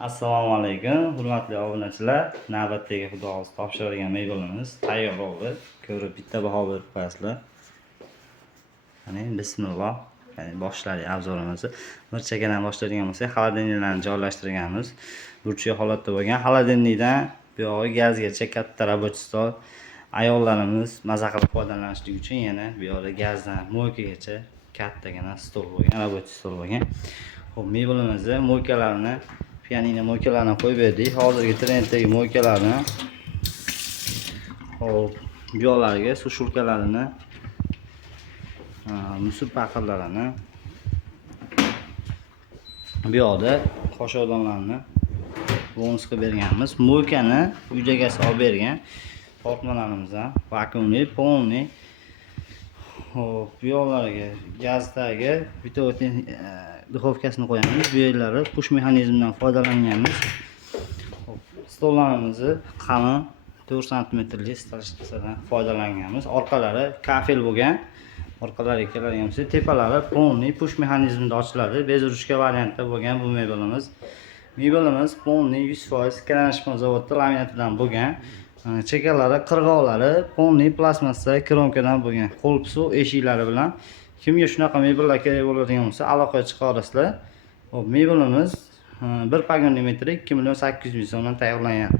Assalomu alaykum, hurmatli obunachilar. Navbatdagi Xudo xolis topshirilgan mebelimiz tayyor bo'ldi. Ko'rib bitta baho berib qo'yasizlar. Qani, bismillah. Qani boshladik obzorimizni. Bir chekkadan boshlaydigan bo'lsak, xolodilniklarni joylashtirganmiz. Burchli holatda bo'lgan xolodilnikdan bu yog'i gazgacha katta рабочий stol. Ayollarimiz maza qilib foydalanishlik uchun yana bu yerda gazdan mo'ykagacha kattagina stol bo'lgan, рабочий stol bo'lgan. Xo'p, mebelimizni mo'ykalarini pianino mo'ykalarini qo'yib berdik. Hozirgi trenddagi mo'ykalarni hop bu yoqlarga sushulkalarini, musor paqirlarini, bu yoqda qoshodonlarni bonus qilib berganmiz. Mo'ykani uyda egasi olib bergan. Tortmalarimiz ham vakuumli, polniy. Hop, bu yoqlarga gazdagi bitta duxovkasini qo'yamiz. Bu yerlari push mexanizmidan foydalanganmiz. Stollarimizni qalin 4 sm stoldan foydalanganmiz. Orqalari kafel bo'lgan. Orqalariga keladigan bo'lsa, tepalari polniy push mexanizmida ochiladi. Bezurushka variantda bo'lgan bu mebelimiz. Mebelimiz polniy 100% kranishma zavodda laminatdan bo'lgan. Chekalari, qirg'oqlari polniy plastmassa kromkadan bo'lgan. Qo'lpsu eshiklari bilan kimga shunaqa mebellar kerak bo'ladigan bo'lsa, aloqaga chiqarsizlar. Hop, mebelimiz 1 pagonli metri 2 800 ming so'mdan tayyorlangan.